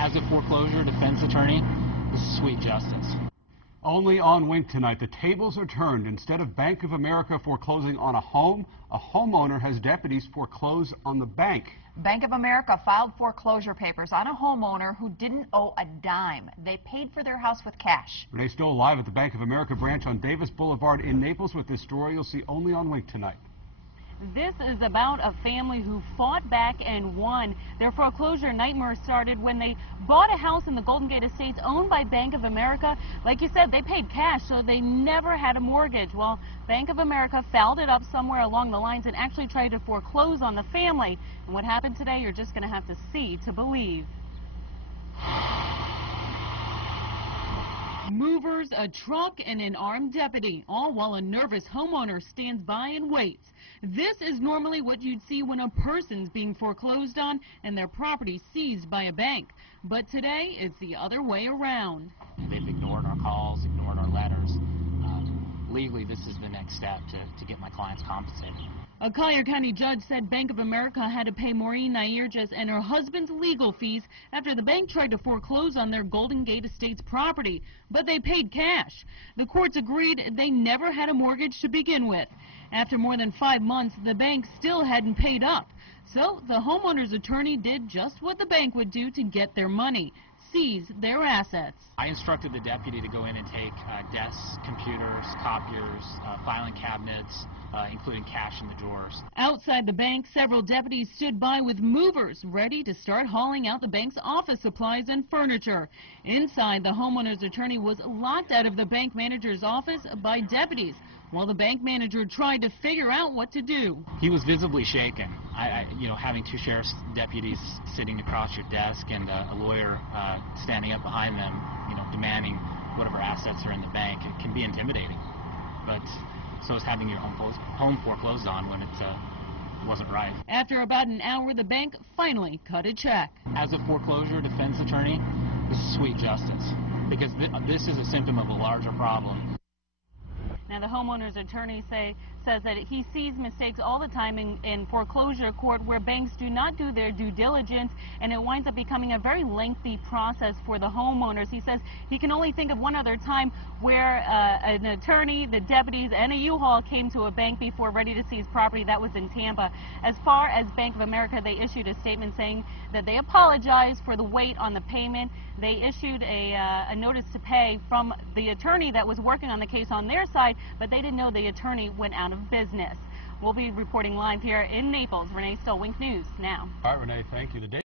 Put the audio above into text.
As a foreclosure defense attorney, this is sweet justice. Only on Wink tonight, the tables are turned. Instead of Bank of America foreclosing on a home, a homeowner has deputies foreclose on the bank. Bank of America filed foreclosure papers on a homeowner who didn't owe a dime. They paid for their house with cash. Renee Stoll live at the Bank of America branch on Davis Boulevard in Naples with this story you'll see only on Wink tonight. This is about a family who fought back and won. Their foreclosure nightmare started when they bought a house in the Golden Gate Estates owned by Bank of America. Like you said, they paid cash, so they never had a mortgage. Well, Bank of America fouled it up somewhere along the lines and actually tried to foreclose on the family. And what happened today, you're just going to have to see to believe. Movers, a truck, and an armed deputy, all while a nervous homeowner stands by and waits. This is normally what you'd see when a person's being foreclosed on and their property seized by a bank. But today, it's the other way around. They've ignored our calls, ignored our letters. Legally, this is the next step to get my clients compensated. A Collier County judge said Bank of America had to pay Maureen Nairges and her husband's legal fees after the bank tried to foreclose on their Golden Gate Estates property, but they paid cash. The courts agreed they never had a mortgage to begin with. After more than 5 months, the bank still hadn't paid up. So the homeowner's attorney did just what the bank would do to get their money: seize their assets. I instructed the deputy to go in and take desks, computers, copiers, filing cabinets, including cash in the drawers. Outside the bank, several deputies stood by with movers ready to start hauling out the bank's office supplies and furniture. Inside, the homeowner's attorney was locked out of the bank manager's office by deputies, while the bank manager tried to figure out what to do. He was visibly shaken. Having two sheriff's deputies sitting across your desk and a lawyer standing up behind them, demanding whatever assets are in the bank, it can be intimidating. But so is having your home foreclosed on when it wasn't right. After about an hour, the bank finally cut a check. As a foreclosure defense attorney, this is sweet justice, because this is a symptom of a larger problem. Now, the homeowner's attorney says that he sees mistakes all the time in foreclosure court where banks do not do their due diligence, and it winds up becoming a very lengthy process for the homeowners. He says he can only think of one other time where an attorney, the deputies, and a U-Haul came to a bank before ready to seize property. That was in Tampa. As far as Bank of America, they issued a statement saying that they apologized for the wait on the payment. They issued a notice to pay from the attorney that was working on the case on their side, but they didn't know the attorney went out of business. We'll be reporting live here in Naples. Renee Stoll, Wink News now. All right, Renee, thank you.